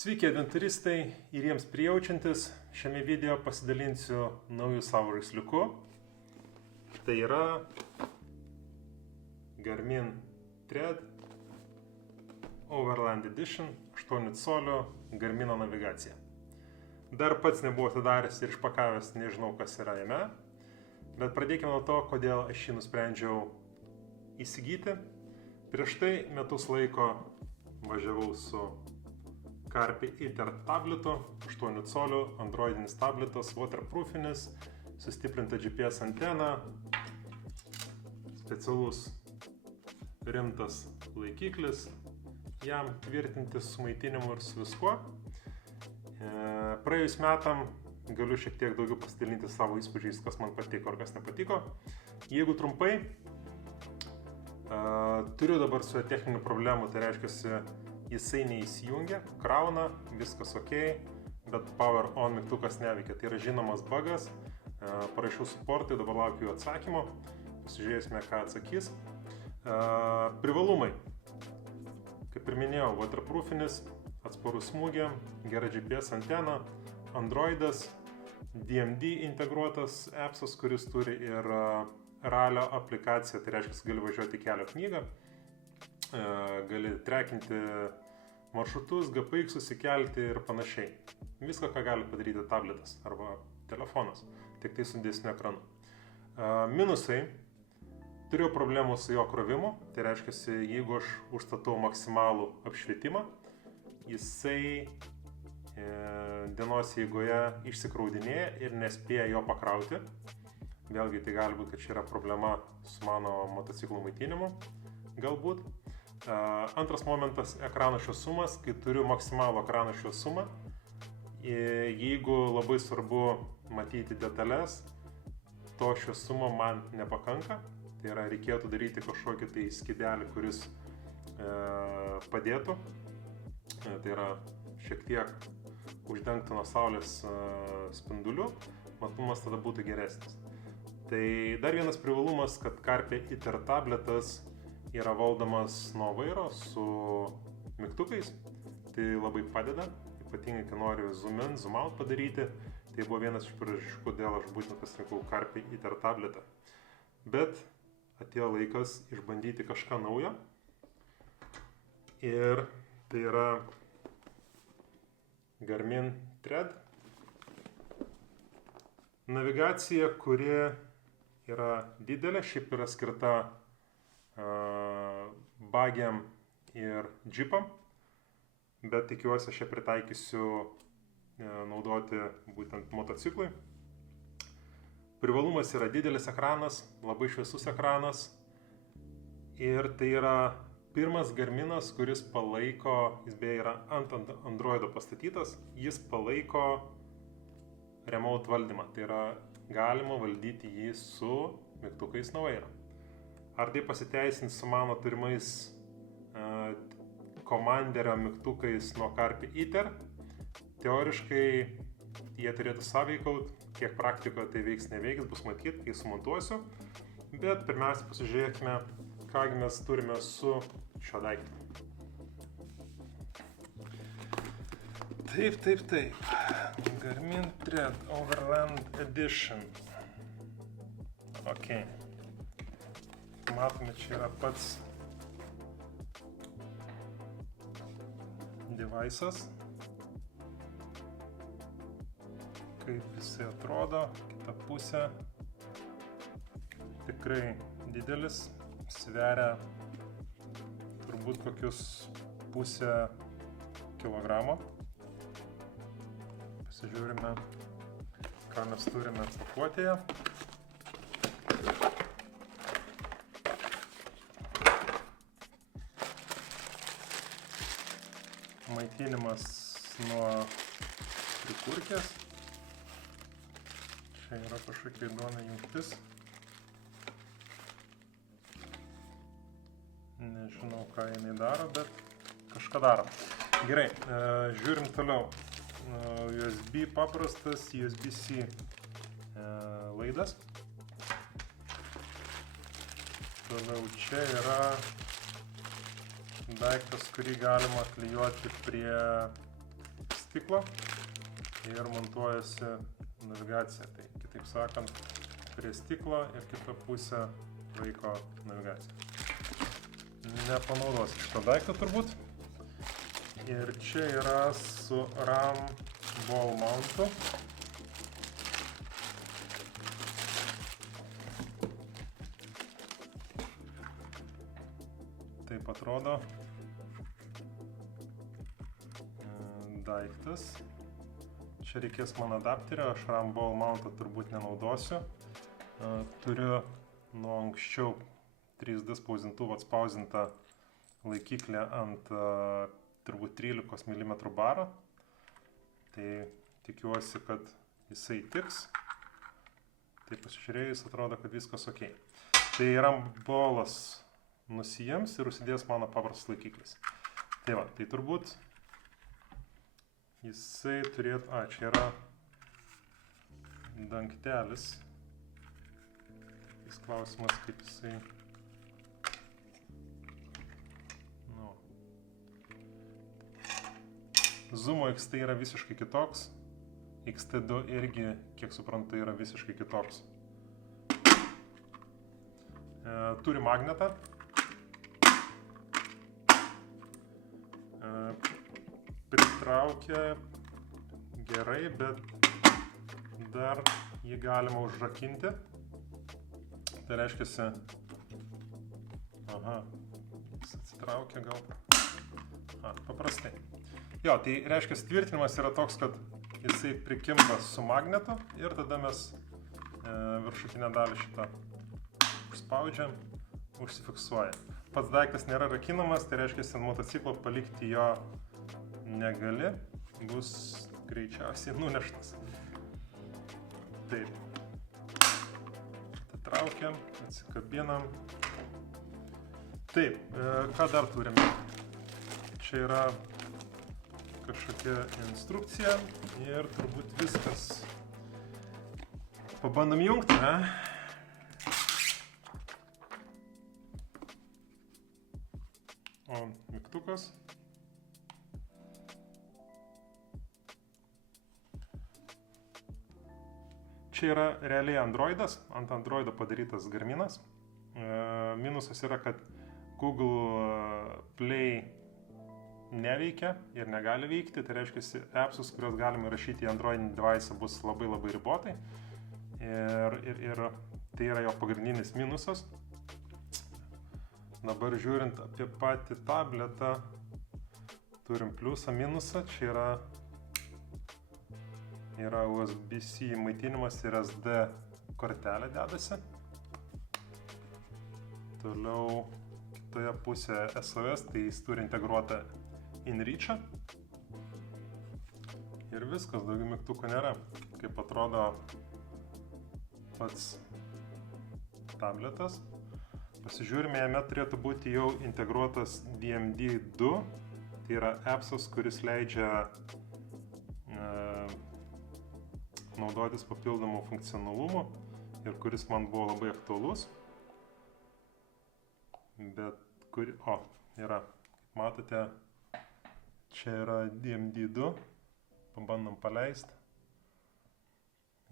Sveiki adventuristai ir jiems prijaučiantis, šiame video pasidalinsiu naujų savo žaisliuku. Tai yra Garmin Thread Overland Edition 8 colio Garmino navigacija. Dar pats nebuvau atidaręs ir išpakavęs, nežinau kas yra jame, bet pradėkime nuo to, kodėl aš jį nusprendžiau įsigyti. Prieš tai metus laiko važiavau su Carpi Iter tabletu, 8 colių, androidinis tabletas, waterproofinis, sustiprinta GPS antena, specialus rimtas laikiklis, jam tvirtinti su maitinimu ir su viskuo. Praėjus metam galiu šiek tiek daugiau pasidalinti savo įspūdžiais, kas man patiko ar kas nepatiko. Jeigu trumpai, turiu dabar su techninių problemų, tai reiškia, jisai neįsijungia, krauna, viskas ok, bet power on mygtukas neveikia. Tai yra žinomas bugas, parašiau supportui, dabar laukiu jų atsakymo, pasižiūrėsime, ką atsakys. Privalumai, kaip ir minėjau, waterproofinis, atsparus smūgiam, gera GPS antena, Androidas, DMD integruotas appsas, kuris turi ir ralio aplikaciją, tai reiškia, gali važiuoti kelio knygą, gali trekinti maršrutus, GPX susikelti ir panašiai. Viską, ką gali padaryti tabletas arba telefonas, tik tai su didesniu ekranu. Minusai. Turėjau problemų su jo krovimu, tai reiškia, jeigu aš užstatau maksimalų apšvietimą, jisai dienos eigoje išsikraudinėja ir nespėja jo pakrauti. Vėlgi tai gali būti, kad čia yra problema su mano motociklų maitinimu, galbūt. Antras momentas – ekrano šviesumas, kai turiu maksimalų ekrano šviesumą. Jeigu labai svarbu matyti detalės, to šviesumo man nepakanka. Tai yra, reikėtų daryti kažkokį tai skydelį, kuris padėtų. Tai yra, šiek tiek uždengtų nuo saulės spindulių, matomumas tada būtų geresnis. Tai dar vienas privalumas, kad Carpi Iter tabletas yra valdomas nuo vairo su mygtukais. Tai labai padeda, ypatingai, kai noriu zoom in, zoom out padaryti. Tai buvo vienas iš priežasčių, kodėl aš būtent pasirinkau Carpi Iter tabletą. Bet atėjo laikas išbandyti kažką naujo. Ir tai yra Garmin Thread. Navigacija, kuri yra didelė, šiaip yra skirta bagiam ir džipam, bet tikiuosi, aš ją pritaikysiu naudoti būtent motociklui. Privalumas yra didelis ekranas, labai šviesus ekranas ir tai yra pirmas Garminas, kuris palaiko, jis beje yra ant Androido pastatytas, jis palaiko remote valdymą, tai yra galima valdyti jį su mygtukais nuo vairo. Ar tai pasiteisins su mano turimais komanderio mygtukais nuo Carpi Iter? Teoriškai jie turėtų sąveikauti, kiek praktikoje tai veiks neveiks, bus matyti, kai sumontuosiu. Bet pirmiausia pasižiūrėkime, kągi mes turime su šio daiktu. Taip. Garmin Thread Overland Edition. Ok. Matome, čia yra pats device'as. Kaip jisai atrodo, kita pusė. Tikrai didelis, sveria turbūt kokius pusę kilogramo. Pasižiūrime, ką mes turime pakuotėje. Maitinimas nuo prikurkės. Čia yra kažkokia įdomi jungtis. Nežinau, ką jinai daro, bet kažką daro. Gerai, žiūrim toliau. USB paprastas, USB-C laidas. Toliau čia yra daiktas, kurį galima klijuoti prie stiklo ir montuojasi navigacija. Tai kitaip sakant, prie stiklo ir kitą pusę laiko navigacija. Nepanaudosiu šitą daiktą turbūt. Ir čia yra su RAM ball mountu. Taip atrodo daiktas. Čia reikės man adapterio, aš RAM ball mountą turbūt nenaudosiu. Turiu nuo anksčiau 3D spausdintuvo atspausdintą laikiklį ant turbūt 13 mm baro. Tai tikiuosi, kad jisai tiks. Tai pasižiūrėjus atrodo, kad viskas ok. Tai RAM ballas nusijems ir užsidės mano paprastas laikiklis. Tai va, tai turbūt jisai turėtų... čia yra dangtelis. Jis klausimas, kaip jisai... Zoomo XT yra visiškai kitoks. XT2 irgi, kiek suprantu, yra visiškai kitoks. Turi magnetą. Pritraukia gerai, bet dar jį galima užrakinti. Tai reiškiasi... jis atsitraukia gal. Paprastai. Jo, tai reiškia, tvirtinimas yra toks, kad jisai prikimba su magnetu ir tada mes viršutinę dalį šitą užspaudžiam, užsifiksuoja. Pats daiktas nėra rakinamas, tai reiškia, ant motociklo palikti jo negali, bus greičiausiai nuneštas. Taip. Atitraukiam, atsikabinam. Taip, ką dar turime? Čia yra kažkokia instrukcija ir turbūt viskas. Pabandom jungti, ne? O, mygtukas. Čia yra realiai Androidas, ant Androido padarytas Garminas. Minusas yra, kad Google Play neveikia ir negali veikti, tai reiškia, appsus, kurios galima rašyti į Androidinį device, bus labai ribotai. Ir tai yra jo pagrindinis minusas. Dabar žiūrint apie patį tabletą, turim pliusą, minusą. Čia yra USB-C maitinimas ir SD kortelė dedasi. Toliau kitoje pusėje SOS, tai jis turi integruotą InReach'ą. Ir viskas, daugiau mygtukų nėra. Kaip atrodo pats tabletas. Pasižiūrime, jame turėtų būti jau integruotas DMD2. Tai yra appsas, kuris leidžia naudotis papildomų funkcionalumų ir kuris man buvo labai aktualus. Bet yra, kaip matote, čia yra DMD2, pabandom paleisti.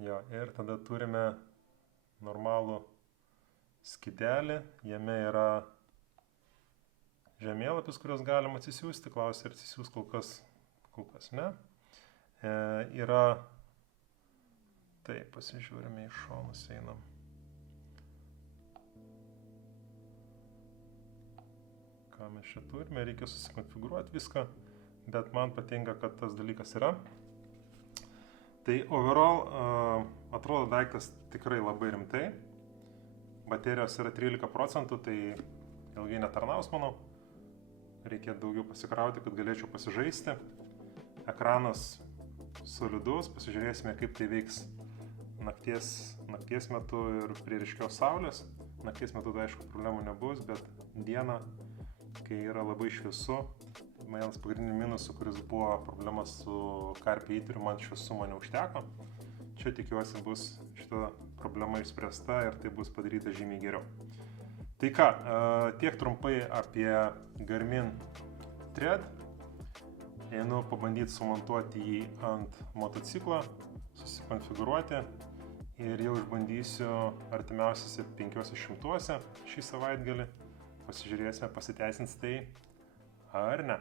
Jo, ir tada turime normalų skydelį, jame yra žemėlapis, kuriuos galima atsisiųsti, klausia, ar atsisiųs kol kas ne. Yra, taip, pasižiūrime iš šonus, einam. Ką mes čia turime, reikia susikonfigūruoti viską, bet man patinka, kad tas dalykas yra. Tai overall atrodo daiktas tikrai labai rimtai. Baterijos yra 13%, tai ilgai netarnaus, manau. Reikia daugiau pasikrauti, kad galėčiau pasižaisti. Ekranas solidus, pasižiūrėsime, kaip tai veiks nakties metu ir prie ryškios saulės. Nakties metu tai aišku problemų nebus, bet dieną, kai yra labai šviesu, vienas pagrindinių minusų, kuris buvo problema su Carpe Eateriu, man šviesumo neužteko. Čia tikiuosi bus šita problema išspręsta ir tai bus padaryta žymiai geriau. Tai ką, tiek trumpai apie Garmin Thread. Einu pabandyti sumontuoti jį ant motociklo, susikonfigūruoti ir jau išbandysiu artimiausiuose 500 šį savaitgalį. Pasižiūrėsime, pasiteisins tai ar ne.